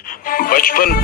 55,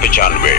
95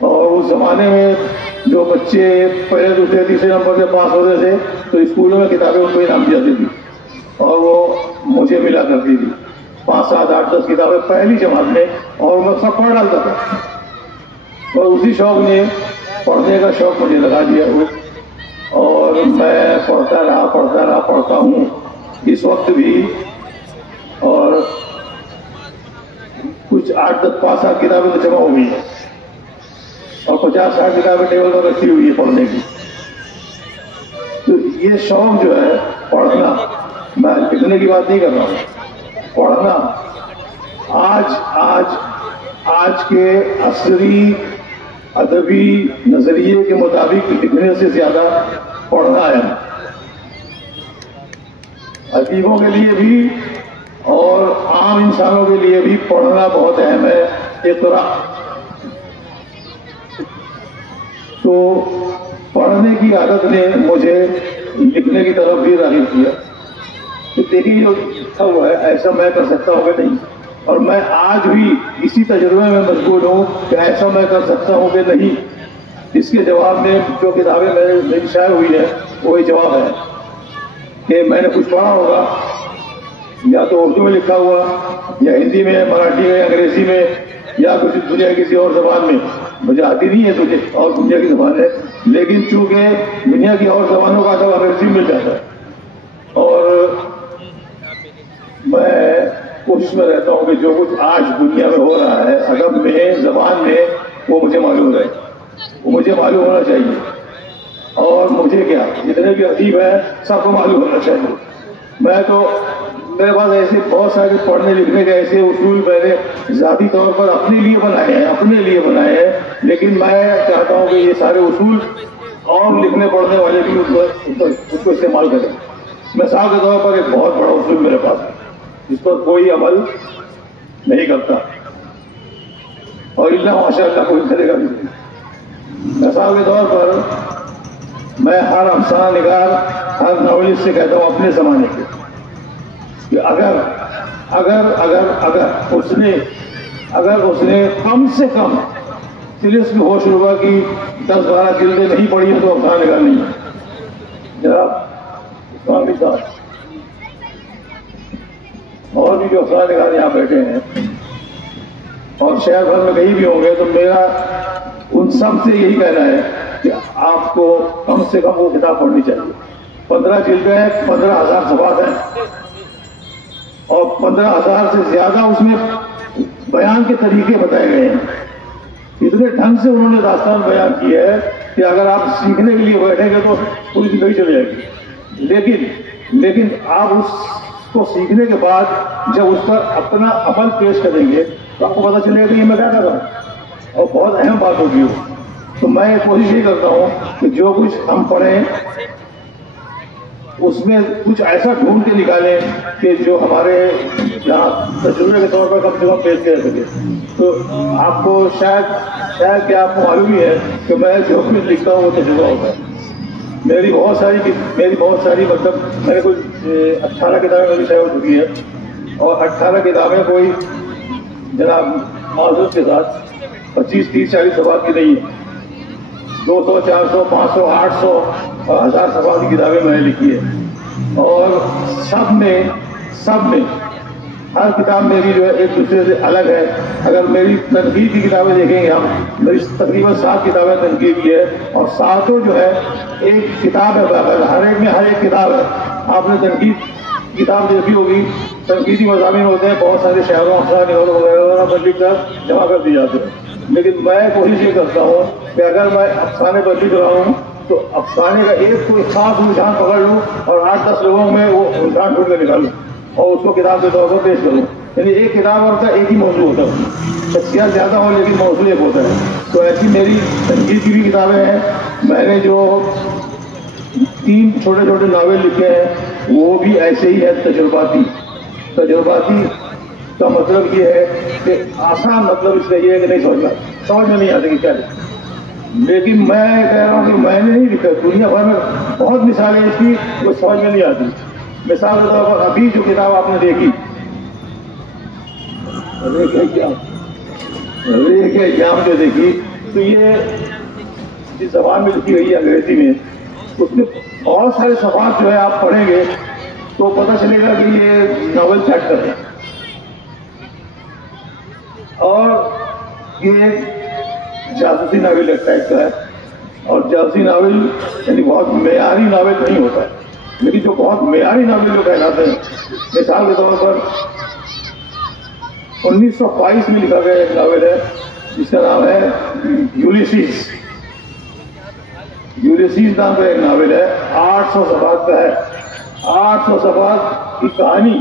اور اس زمانے میں جو بچے پہلے دوسرے تیسرے نمبر سے پاس ہوتے تھے تو اسکولوں میں کتابیں ان کو انعام دی جاتی تھی اور وہ مجھے ملا کرتی تھی 5 7 8 10 کتابیں پہلی جماعت میں، اور میں سب پڑھ ڈالتا تھا. اور اسی شوق نے پڑھنے کا شوق مجھے لگا دیا اور میں پڑھتا ہوں اس وقت بھی. اور کچھ 8 10 5 7 کتابیں تو جمع ہو گئی ہیں اور 50 60 کتابیں ٹیبل پر رکھی ہوئی ہے پڑھنے کی. تو یہ شوق جو ہے پڑھنا، میں لکھنے کی بات نہیں کر رہا ہوں، پڑھنا آج کے عصری ادبی نظریے کے مطابق لکھنے سے زیادہ پڑھنا ہے. ادیبوں کے لیے بھی اور عام انسانوں کے لیے بھی پڑھنا بہت اہم ہے. اقرا، تو پڑھنے کی عادت نے مجھے لکھنے کی طرف بھی راغب کیا. تو دیکھیے جو لکھا ہوا ہے ایسا میں کر سکتا ہوں کہ نہیں، اور میں آج بھی اسی تجربے میں مشغول ہوں کہ ایسا میں کر سکتا ہوں کہ نہیں. اس کے جواب میں جو کتابیں میری شائع ہوئی ہے وہی جواب ہے کہ میں نے کچھ پڑھا ہوگا یا تو اردو میں لکھا ہوا یا ہندی میں، مراٹھی میں، انگریزی میں، یا کچھ دنیا کی کسی اور زبان میں. مجھے آتی نہیں ہے تجھے اور دنیا کی زبان ہے، لیکن چونکہ دنیا کی اور زبانوں کا ادب انگریزی مل جاتا ہے اور میں کوشش میں رہتا ہوں کہ جو کچھ آج دنیا میں ہو رہا ہے ادب میں، زبان میں، وہ مجھے معلوم رہے، وہ مجھے معلوم ہونا چاہیے. اور مجھے کیا، جتنے بھی ادیب ہیں سب کو معلوم ہونا چاہیے. میں تو میرے پاس ایسے بہت سارے پڑھنے لکھنے کے ایسے اصول میں نے ذاتی طور پر اپنے لیے بنائے ہیں، لیکن میں چاہتا ہوں کہ یہ سارے اصول اور لکھنے پڑھنے والے بھی اس کو استعمال کریں. مثال کے طور پر ایک بہت بڑا اصول میرے پاس ہے جس پر کوئی عمل نہیں کرتا اور اللہ ماشاء اللہ کوئی کرے گا بھی نہیں. مثال کے طور پر میں ہر افسانہ نگار، ہر ناولسٹ سے کہتا ہوں اپنے زمانے کے کہ اگر اس نے کم سے کم طلسم ہوش ربا کی 10 12 جلدیں نہیں پڑھی ہیں تو افسانہ نگار نہیں ہے. جناب اسلامی صاحب اور بھی جو افسانہ نگار یہاں بیٹھے ہیں اور شہر بھر میں کہیں بھی ہوں گے تو میرا ان سب سے یہی کہنا ہے کہ آپ کو کم سے کم وہ کتاب پڑھنی چاہیے. 15 جلدیں ہیں، 15,000 صفحات ہیں اور 15,000 سے زیادہ اس میں بیان کے طریقے بتائے گئے ہیں. اتنے ڈھنگ سے انہوں نے داستان بیان کی ہے کہ اگر آپ سیکھنے کے لیے بیٹھیں گے تو پوری زندگی چلی جائے گی. لیکن آپ اس کو سیکھنے کے بعد جب اس پر اپنا عمل پیش کریں گے تو آپ کو پتہ چلے گا کہ یہ میں کیا کر رہا ہوں، اور بہت اہم بات ہوگی وہ. تو میں کوشش یہ کرتا ہوں کہ جو کچھ ہم پڑھیں اس میں کچھ ایسا ڈھونڈ کے نکالیں کہ جو ہمارے یہاں تجربے کے طور پر کم سے کم پیش کر سکے. تو آپ کو شاید کہ آپ کو معلوم ہی ہے کہ میں جو کچھ لکھتا ہوں وہ تجربہ ہوتا ہے. میری بہت ساری مطلب میں نے کوئی 18 کتابیں میری شائع ہو چکی ہے اور 18 کتابیں کوئی جناب معذرت کے ساتھ 25 30 40 صفحات کی نہیں ہے. 200 400 500 800 اور 1000 صفحات کی کتابیں میں نے لکھی ہے اور سب میں ہر کتاب میری جو ہے ایک دوسرے سے الگ ہے. اگر میری تنقید کی کتابیں دیکھیں گے ہم، میری تقریباً 7 کتابیں تنقید کی ہے اور ساتوں جو ہے ایک کتاب ہے، ہر ایک کتاب ہے. آپ نے تنقید کتاب دیکھی ہوگی، تنقیدی مضامین ہوتے ہیں، بہت سارے شہروں افسانے وغیرہ پر لکھ کر جمع کر دی جاتے ہیں. لیکن میں کوشش یہ کرتا ہوں کہ اگر میں افسانے پر لکھ رہا ہوں تو افسانے کا ایک کوئی خاص رجحان پکڑ لوں اور 8 10 لوگوں میں وہ رجحان ڈھونڈ کے نکالوں اور اس کو کتاب کے طور پر پیش کروں. یعنی ایک کتاب اور کا ایک ہی موضوع ہوتا ہے، شخصیات زیادہ ہوں لیکن موضوع ایک ہوتا ہے. تو ایسی میری تنقید کی بھی کتابیں ہیں. میں نے جو 3 چھوٹے چھوٹے ناول لکھے ہیں وہ بھی ایسے ہی ہے تجرباتی کا مطلب یہ ہے کہ آسان مطلب اس کا یہ ہے کہ نہیں سمجھ میں نہیں آتی کہ کیا لکھیں. لیکن میں کہہ رہا ہوں کہ میں نے نہیں لکھا، دنیا بھر میں بہت مثالیں اس کی وہ سمجھ میں نہیں آتی. مثال کے طور پر ابھی جو کتاب آپ نے دیکھی ریک جام جو دیکھی تو یہ جس زبان میں لکھی گئی ہے انگریزی میں، اس میں بہت سارے صفحات جو ہے آپ پڑھیں گے تو پتہ چلے گا کہ یہ ناول چیپٹر ہے، اور یہ جاسوسی ناول ایک ٹائپ کا ہے. اور جاسوسی ناول یعنی بہت معیاری ناول نہیں ہوتا ہے، لیکن جو بہت معیاری ناول جو کہلاتے ہیں، مثال کے طور پر 1922 میں لکھا گیا ایک ناول ہے جس کا نام ہے یولیسیز. یولیسیز نام کا ایک ناول ہے، 800 صفحات کا ہے. 800 صفحات کی کہانی،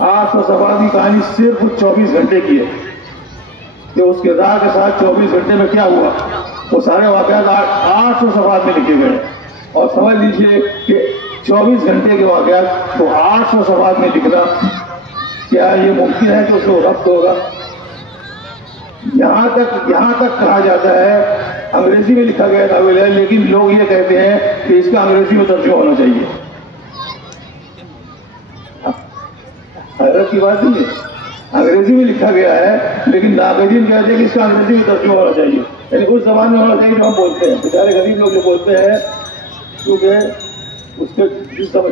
800 صفحات کی کہانی صرف 24 گھنٹے کی ہے کہ اس کردار کے ساتھ 24 گھنٹے میں کیا ہوا، وہ سارے واقعات 800 صفحات میں لکھے گئے. اور سمجھ لیجیے کہ 24 گھنٹے کے واقعات کو 800 صفحات میں لکھنا، کیا یہ ممکن ہے کہ اس کو ربط ہوگا؟ یہاں تک کہا جاتا ہے انگریزی میں لکھا گیا ناول ہے، لیکن لوگ یہ کہتے ہیں کہ اس کا انگریزی میں ترجمہ ہونا چاہیے. حیرت کی بات نہیں ہے، انگریزی میں لکھا گیا ہے لیکن ناقدین کہتے ہیں کہ اس کا انگریزی میں ترجمہ ہونا چاہیے، یعنی اس زبان میں ہونا چاہیے جو ہم بولتے ہیں. بیچارے غریب لوگ جو بولتے ہیں، کیونکہ اس کے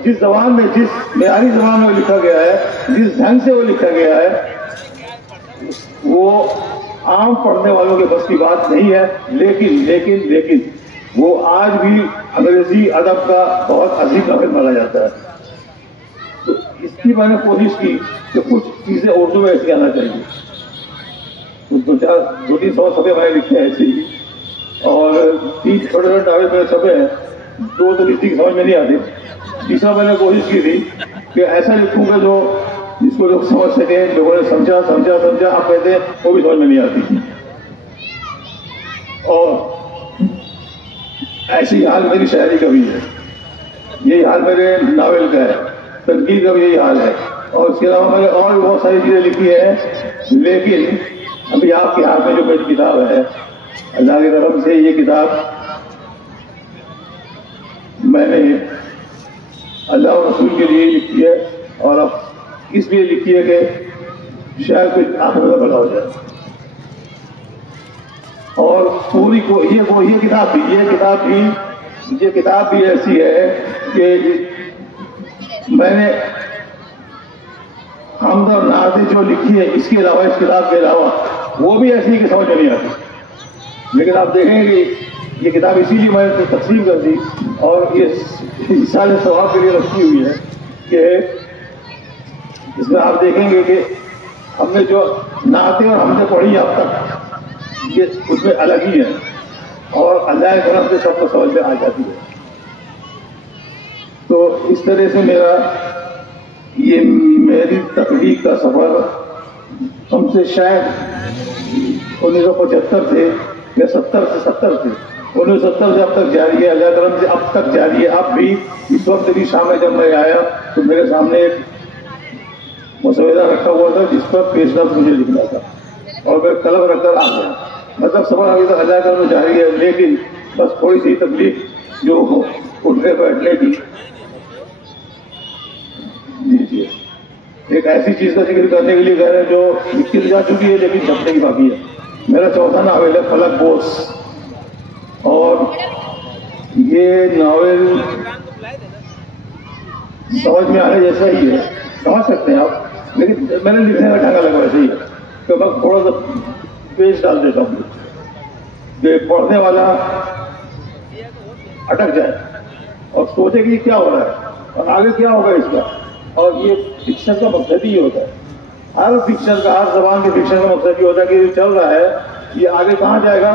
جس زبان میں، جس معیاری زبان میں لکھا گیا ہے، جس ڈھنگ سے وہ لکھا گیا ہے، وہ عام پڑھنے والوں کے بس کی بات نہیں ہے. لیکن وہ آج بھی انگریزی ادب کا بہت عظیم ناول مانا جاتا ہے. تو اس کی میں نے کوشش کی کہ کچھ چیزیں اردو میں ایسی آنا چاہیے. 200-300 صفحے میں نے لکھے ہیں ایسے ہی، اور 3 چھوٹے ناول میں چھپے ہیں. 2 تو کسی کی سمجھ میں نہیں آتی. تیسرا میں نے کوشش کی تھی کہ ایسا لکھوں گا جو جس کو لوگ سمجھ سکیں. لوگوں نے سمجھا آپ کہتے ہیں وہ بھی سمجھ میں نہیں آتی. اور ایسی حال میری شاعری کا بھی ہے، یہی حال میرے ناول کا ہے، تنقید کا بھی یہی حال ہے. اور اس کے علاوہ میں نے اور بھی بہت ساری چیزیں لکھی ہیں. لیکن ابھی آپ کے ہاتھ میں جو میری کتاب ہے، اللہ کی طرف سے یہ کتاب میں نے اللہ اور رسول کے لیے لکھی ہے، اور اب اس لیے لکھی ہے کہ شاید کچھ آخر میں بڑا ہو جائے. اور پوری کو یہ کتاب بھی ایسی ہے کہ میں نے حمد اور نعتیں جو لکھی ہے اس کے علاوہ، اس کتاب کے علاوہ، وہ بھی ایسی کہ سمجھ میں نہیں آتی. لیکن آپ دیکھیں گے یہ کتاب اسی لیے میں نے تقسیم کر دی اور یہ سارے ثواب کے لیے رکھی ہوئی ہے کہ اس میں آپ دیکھیں گے کہ ہم نے جو نعتیں اور ہم نے پڑھی اب تک، یہ اس میں الگ ہی ہے، اور اللہ کی طرف سے سب کو سمجھ میں آ جاتی ہے. تو اس طرح سے میری تخلیق کا سفر ہم سے شاید 1975 سے یا 70 سے 1970 سے اب تک جاری ہے. اللہ کرم سے اب تک جاری ہے. اب بھی اس وقت بھی شام میں جب میں آیا تو میرے سامنے ایک مسودہ رکھا ہوا تھا جس پر پیش نفس مجھے لکھنا تھا، اور میں قلم رکھ کر آ گیا. مطلب سفر ابھی تک اللہ کرم جاری ہے، لیکن بس تھوڑی سی تکلیف جو اٹھنے بیٹھنے کی. جی ایک ایسی چیز کا ذکر کرنے کے لیے کہہ رہے ہیں جو لکھی جا چکی ہے لیکن چھپنے کی باقی ہے. میرا چوتھا ناول ہے فلک بوس، اور یہ ناول سمجھ میں آنے جیسا ہی ہے، سمجھ سکتے ہیں آپ، لیکن میں نے لکھنے کا ڈھنگا لگا ویسے ہی ہے کہ میں تھوڑا سا پیج ڈال دیتا ہوں کہ پڑھنے والا اٹک جائے اور سوچے کہ یہ کیا ہو رہا ہے اور آگے کیا ہوگا اس کا. اور یہ فکشن کا مقصد ہی ہوتا ہے، ہر فکشن کا، ہر زبان کے فکشن کا مقصد یہ ہوتا ہے کہ یہ چل رہا ہے، یہ آگے کہاں جائے گا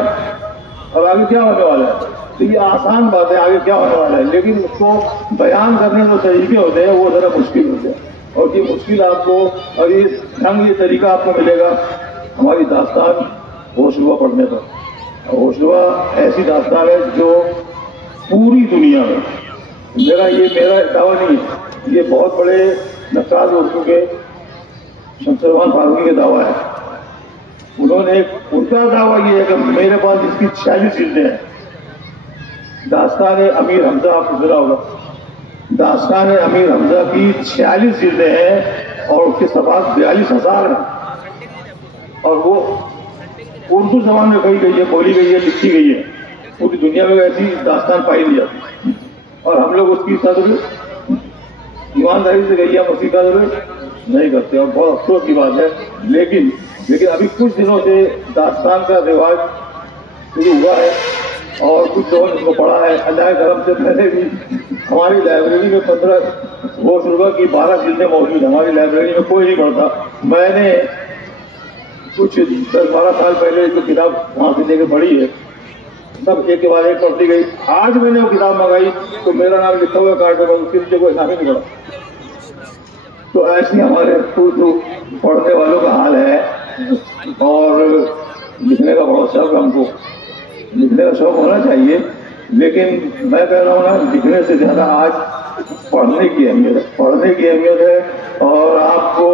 اور آگے کیا ہونے والا ہے. تو یہ آسان بات ہے آگے کیا ہونے والا ہے، لیکن اس کو بیان کرنے جو طریقے ہوتے ہیں وہ ذرا مشکل ہوتے ہیں. اور یہ مشکل آپ کو، اور یہ ڈھنگ، یہ طریقہ آپ کو ملے گا ہماری داستان ہوشربا پڑھنے پر. ہوشربا ایسی داستان ہے جو پوری دنیا میں، میرا دعویٰ نہیں ہے، یہ بہت بڑے نقاد اردو کے شمس رحمان فاروقی کا دعویٰ ہے. انہوں نے ان کا دعویٰ یہ ہے کہ میرے پاس اس کی 46 جلدیں ہیں. داستان امیر حمزہ، آپ کو سنا ہوگا، داستان امیر حمزہ کی 46 جلدیں ہیں اور اس کے صفحات 42,000 ہیں. اور وہ اردو زبان میں کہی گئی ہے، بولی گئی ہے، لکھی گئی ہے، پوری دنیا میں ایسی داستان پائی نہیں جاتی، اور ہم لوگ اس کی قدر ایمانداری سے گئی ہے، ہم اس کی قدر نہیں کرتے، اور بہت افسوس کی بات ہے۔ لیکن ابھی کچھ دنوں سے داستان کا رواج شروع ہوا ہے اور کچھ لوگوں نے اس کو پڑھا ہے۔ اللہ کرم سے میں نے بھی ہماری لائبریری میں 15 وہ شروع کی 12 جلدیں موجود ہیں، ہماری لائبریری میں کوئی نہیں پڑھتا۔ میں نے کچھ 10-12 سال پہلے جو کتاب وہاں سے لے کے پڑھی ہے، سب ایک کے بعد ایک پڑھتی گئی۔ آج میں نے وہ کتاب منگائی تو میرا نام لکھا ہوا کارڈ پر، اس کے نیچے کوئی نام ہی نہیں پڑا۔ تو ایسی ہمارے اردو پڑھنے والوں کا حال ہے، اور لکھنے کا بہت شوق، ہم کو لکھنے کا شوق ہونا چاہیے، لیکن میں کہہ رہا ہوں نا، لکھنے سے زیادہ آج پڑھنے کی اہمیت ہے، پڑھنے کی اہمیت ہے۔ اور آپ کو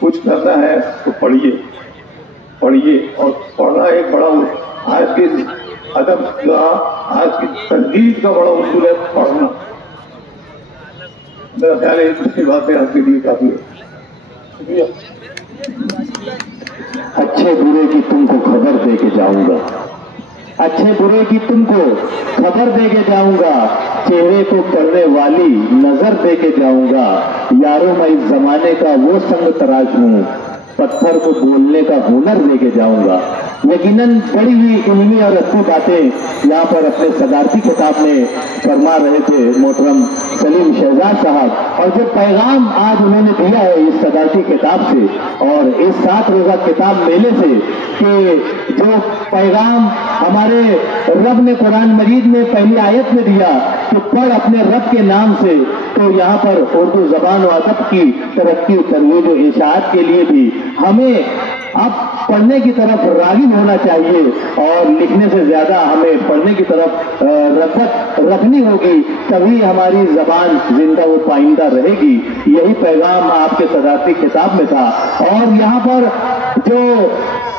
کچھ کرنا ہے تو پڑھیے، اور پڑھنا ایک بڑا آج کے ادب کا، آج کی تنقید کا بڑا اصول ہے پڑھنا۔ میرا خیال ہے اتنی باتیں آپ کے لیے کافی ہے۔ اچھے برے کی تم کو خبر دے کے جاؤں گا، اچھے برے کی تم کو خبر دے کے جاؤں گا، چہرے کو کرنے والی نظر دے کے جاؤں گا، یاروں میں اس زمانے کا وہ سنگ تراش ہوں، پتھر کو بولنے کا ہنر دے کے جاؤں گا۔ یقیناً بڑی ہی علمی اور اچھی باتیں یہاں پر اپنے صدارتی خطاب میں فرما رہے تھے محترم سلیم شہزاد صاحب، اور جو پیغام آج انہوں نے دیا ہے اس صدارتی خطاب سے اور اس 7 روزہ کتاب میلے سے، کہ جو پیغام ہمارے رب نے قرآن مجید میں پہلی آیت میں دیا کہ پڑھ اپنے رب کے نام سے، تو یہاں پر اردو زبان و ادب کی ترقی و ترویج و اشاعت کے لیے بھی ہمیں اب پڑھنے کی طرف راغب ہونا چاہیے، اور لکھنے سے زیادہ ہمیں پڑھنے کی طرف رغبت رکھنی ہوگی، تبھی ہماری زبان زندہ و پائندہ رہے گی۔ یہی پیغام آپ کے صدارتی خطاب میں تھا۔ اور یہاں پر جو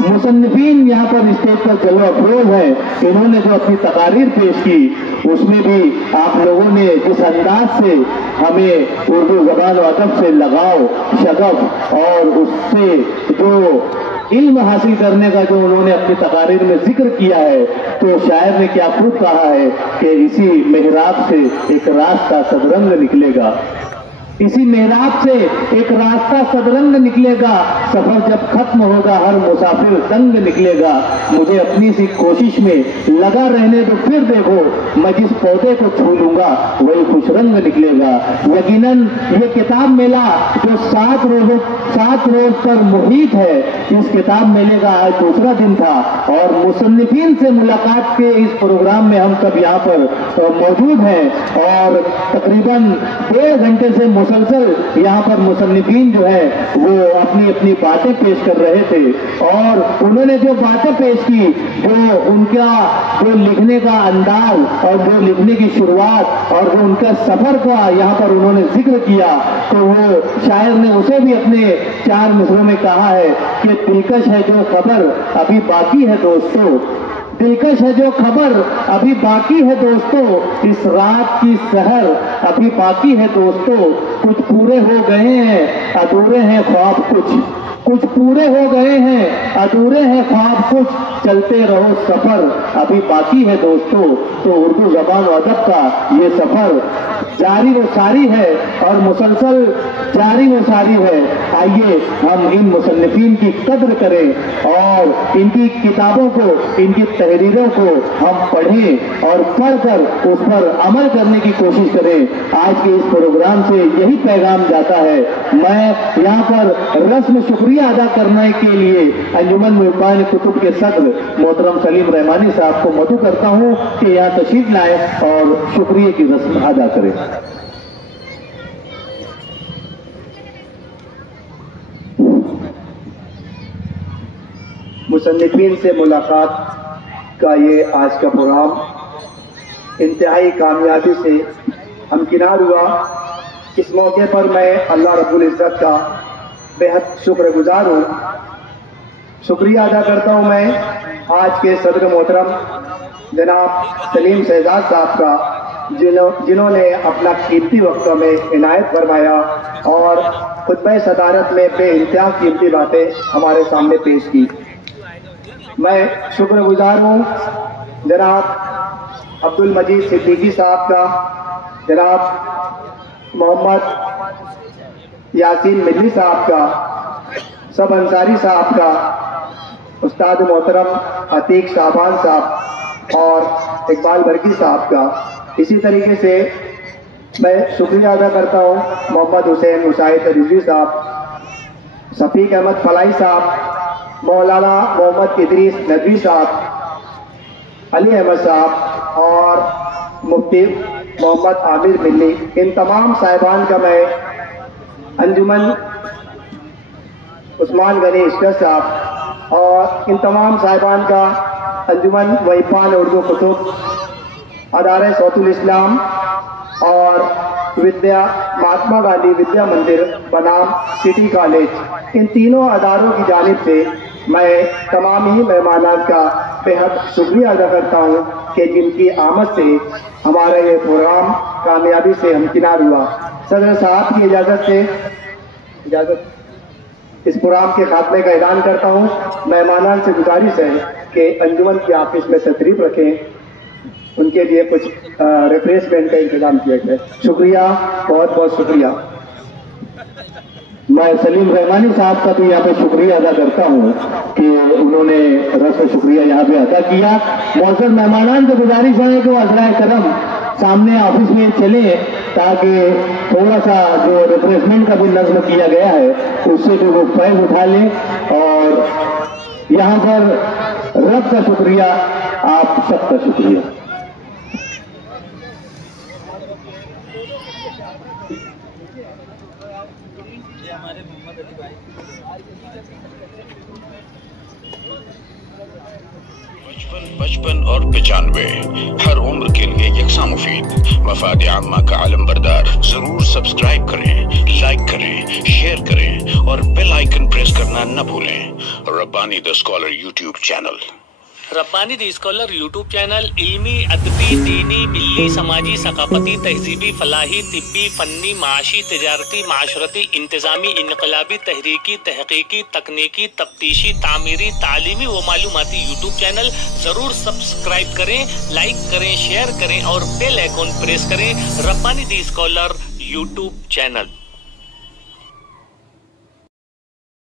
مصنفین یہاں پر اسٹیج پر جلوہ افروز ہیں، انہوں نے جو اپنی تقاریر پیش کی، اس میں بھی آپ لوگوں نے جس انداز سے ہمیں اردو زبان و ادب سے لگاؤ، شغف اور اس سے جو علم حاصل کرنے کا جو انہوں نے اپنی تقاریر میں ذکر کیا ہے، تو شاعر نے کیا خوب کہا ہے کہ اسی محراب سے ایک راستہ صدرنگ نکلے گا، اسی محراب سے ایک راستہ صدرنگ نکلے گا، سفر جب ختم ہوگا ہر مسافر تنگ نکلے گا، مجھے اپنی سی کوشش میں لگا رہنے دو، پھر دیکھو میں جس پودے کو چھو لوں گا وہی خوش رنگ نکلے گا۔ یقیناً یہ کتاب میلہ جو 7 روز پر محیط ہے، اس کتاب میلے کا آج دوسرا دن تھا، اور مصنفین سے ملاقات کے اس پروگرام میں ہم سب یہاں پر موجود ہیں، اور تقریباً 1.5 گھنٹے سے مسلسل یہاں پر مصنفین جو ہے وہ اپنی اپنی باتیں پیش کر رہے تھے، اور انہوں نے جو باتیں پیش کی، جو ان کا جو لکھنے کا انداز اور جو لکھنے کی شروعات اور جو ان کا سفر کا یہاں پر انہوں نے ذکر کیا، تو وہ شاعر نے اسے بھی اپنے 4 مصروں میں کہا ہے کہ دلکش ہے جو خبر ابھی باقی ہے دوستو، دلکش ہے جو خبر ابھی باقی ہے دوستو، اس رات کی سحر ابھی باقی ہے دوستو، کچھ پورے ہو گئے ہیں ادھورے ہیں خواب کچھ پورے ہو گئے ہیں ادھورے ہیں خواب کچھ، چلتے رہو سفر ابھی باقی ہے دوستو۔ تو اردو زبان و ادب کا یہ سفر جاری و ساری ہے اور مسلسل جاری و ساری ہے۔ آئیے ہم ان مصنفین کی قدر کریں اور ان کی کتابوں کو، ان کی تحریروں کو ہم پڑھیں اور پڑھ کر اس پر عمل کرنے کی کوشش کریں۔ آج کے اس پروگرام سے یہی پیغام جاتا ہے۔ میں یہاں پر رسم شکریہ ادا کرنے کے لیے انجمن محبان کتب کے صدر محترم سلیم رحمانی صاحب کو مدعو کرتا ہوں کہ یہاں تشریف لائیں اور شکریہ کی رسم ادا کریں۔ مصنفین سے ملاقات کا یہ آج کا پروگرام انتہائی کامیابی سے ہمکنار ہوا۔ اس موقع پر میں اللہ رب العزت کا بے حد شکر گزار ہوں۔ شکریہ ادا کرتا ہوں میں آج کے صدر محترم جناب سلیم شہزاد صاحب کا، جنہوں نے اپنا قیمتی وقت میں عنایت فرمایا اور خطبہ صدارت میں بے انتہا قیمتی باتیں ہمارے سامنے پیش کی۔ میں شکر گزار ہوں جناب عبدال مجید صدیقی صاحب کا، جناب محمد یاسین ملی صاحب کا، سب انصاری صاحب کا، استاد محترم عتیق شعبان صاحب اور اقبال برقی صاحب کا۔ اسی طریقے سے میں شکریہ ادا کرتا ہوں محمد حسین مساعد رضوی صاحب، شفیق احمد فلاحی صاحب، مولانا محمد ادریس ندوی صاحب، علی احمد صاحب اور مفتی محمد عامر ملی۔ ان تمام صاحبان کا میں انجمن عثمان غنی اشکر صاحب اور ان تمام صاحبان کا انجمن وحیفان اردو کتب، ادارہ صوت الاسلام اور مہاتما گاندھی ودیا مندر بنام سٹی کالج، ان تینوں اداروں کی جانب سے میں تمام ہی مہمانان کا بے حد شکریہ ادا کرتا ہوں کہ جن کی آمد سے ہمارا یہ پروگرام کامیابی سے ہمکنار ہوا۔ صدر صاحب کی اجازت اس پروگرام کے خاتمے کا اعلان کرتا ہوں۔ مہمانان سے گزارش ہے کہ انجمن کی آفس میں تشریف رکھیں، ان کے لیے کچھ ریفریشمنٹ کا انتظام کیا گیا۔ شکریہ، بہت بہت شکریہ۔ میں سلیم رحمانی صاحب کا بھی یہاں پہ شکریہ ادا کرتا ہوں کہ انہوں نے رسم شکریہ یہاں پہ ادا کیا۔ معزز مہمانان سے گزارش ہے کہ وہ عذرائے کرم سامنے آفس میں چلیں تاکہ تھوڑا سا جو ریفریشمنٹ کا بھی نظم کیا گیا ہے اس سے جو وہ فیض اٹھا لیں، اور یہاں پر رب کا شکریہ، آپ سب کا شکریہ۔ پچپن اور 95 ہر عمر کے لیے یکساں مفید، مفاد عامہ کا علم بردار۔ ضرور سبسکرائب کریں، لائک کریں، شیئر کریں اور بیل آئیکن پریس کرنا نہ بھولیں۔ ربانی دی اسکالر یوٹیوب چینل۔ ربانی دی اسکالر یوٹیوب چینل علمی، ادبی، دینی، ملی، سماجی، ثقافتی، تہذیبی، فلاحی، طبی، فنی، معاشی، تجارتی، معاشرتی، انتظامی، انقلابی، تحریکی، تحقیقی، تکنیکی، تفتیشی، تعمیری، تعلیمی و معلوماتی یوٹیوب چینل۔ ضرور سبسکرائب کریں، لائک کریں، شیئر کریں اور بیل آئیکن پریس کریں۔ ربانی دی اسکالر یوٹیوب چینل۔